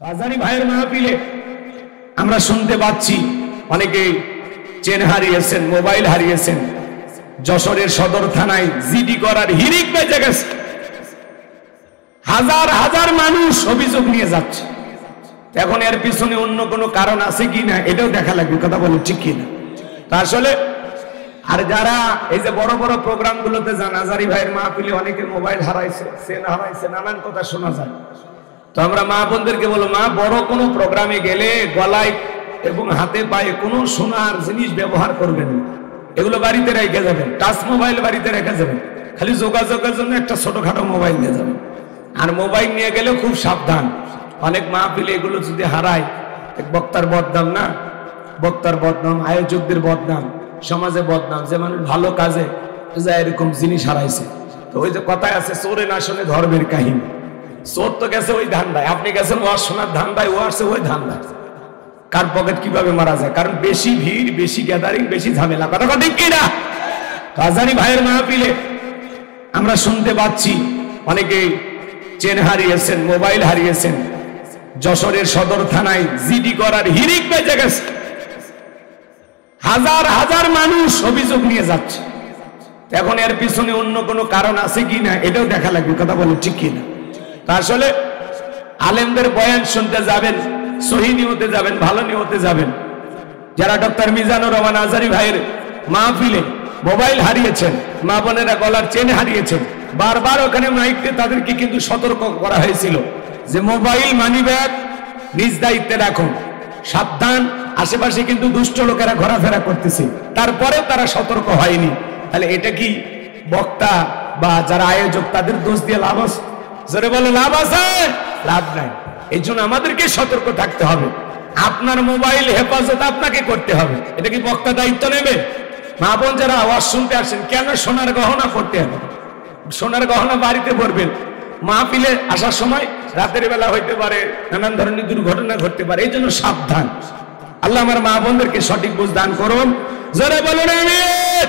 আজারি ভাইয়ের মাহফিলে আমরা শুনতে পাচ্ছি অনেকে চেন হারিয়েছেন, মোবাইল হারিয়েছেন। যশোরের সদর থানায় জিডি করার হিড়িক বেজে গেছে। হাজার হাজার মানুষ অভিযোগ নিয়ে যাচ্ছে। এখন এর পিছনে অন্য কোনো কারণ আছে কিনা এটাও দেখা লাগবে, কথা বলেন ঠিক কিনা। তা আসলে আর যারা এই যে বড় বড় প্রোগ্রাম গুলোতে যান, আজারি ভাইয়ের মাহফিলে অনেকে মোবাইল হারাইছে, চেন হারাইছে, নানান কথা শোনা যায়। তো আমরা মা বোনদেরকে বলো, মা বড় কোনো প্রোগ্রামে গেলে গলায় এবং হাতে পায়ে কোনো সোনার জিনিস ব্যবহার করবেন না। এগুলো বাড়িতে রেখে যাবেন, টাচ মোবাইল বাড়িতে রেখে যাবেন, খালি যোগাযোগের জন্য একটা ছোটখাটো মোবাইল নিয়ে যাবেন। আর মোবাইল নিয়ে গেলে খুব সাবধান। অনেক মাহফিলে এগুলো যদি হারায়, বক্তার বদনাম না, বক্তার বদনাম, আয়োজকদের বদনাম, সমাজে বদনাম, যে মানুষ ভালো কাজে যা এরকম জিনিস হারাইছে। তো ওই যে কথায় আছে, চোরে না শুনে ধর্মের কাহিনী। চোর তো গেছে ওই ধান্দায়, আপনি গেছেন ওয়াজ শোনার ধান্দায়, ও আসছে ওই ধান্দায়। কার পকেট কিভাবে মারা যায়, কারণ বেশি ভিড়, বেশি গ্যাদারিং, বেশি ঝামেলা, কথা ঠিক কিনা। আজারি ভাইয়ের মাহফিলে আমরা শুনতে পাচ্ছি অনেকে চেন হারিয়েছেন, মোবাইল হারিয়েছেন। যশোরের সদর থানায় জিডি করার হিড়িক বেজে গেছে। হাজার হাজার মানুষ অভিযোগ নিয়ে যাচ্ছে। এখন এর পিছনে অন্য কোনো কারণ আছে কিনা এটাও দেখা লাগবে, কথা বলেন ঠিক কিনা। তা আসলে আলেমদের বয়ান শুনতে যাবেন, সহি নিয়তে যাবেন, ভালো নিয়তে যাবেন। যারা ডক্টর মিজানুর রহমান আজারি ভাইয়ের মাহফিলে মোবাইল হারিয়েছেন, মা বোনেরা গলার চেন হারিয়েছেন, বারবার ওখানে মাইকতে তাদেরকে কিন্তু সতর্ক করা হয়েছিল যে মোবাইল মানিব্যাগ নিজ দায়িত্বে রাখুন, সাবধান, আশেপাশে কিন্তু দুষ্ট লোকেরা ঘোরাফেরা করতেছে। তারপরেও তারা সতর্ক হয়নি। তাহলে এটা কি বক্তা বা যারা আয়োজক তাদের দোষ দিয়ে লাভ আছে? জোরে বলে লাভ আছে? লাভ নাই। এই জন্য আমাদেরকে সতর্ক থাকতে হবে। আপনার মোবাইল হেফাজত আপনাকে করতে হবে। এটা কি বক্তা দায়িত্ব নেবে? মা বোন যারা আওয়াজ শুনতে আসেন, কেন সোনার গহনা করতে হবে? সোনার গহনা বাড়িতে পরবেন, মাহফিলে আসার সময় রাতের বেলা হইতে পারে, নানান ধরনের দুর্ঘটনা ঘটতে পারে। এই জন্য সাবধান। আল্লাহ আমার মা বোনদেরকে সঠিক বুঝ দান করুন। জোরে বলুন আমিন।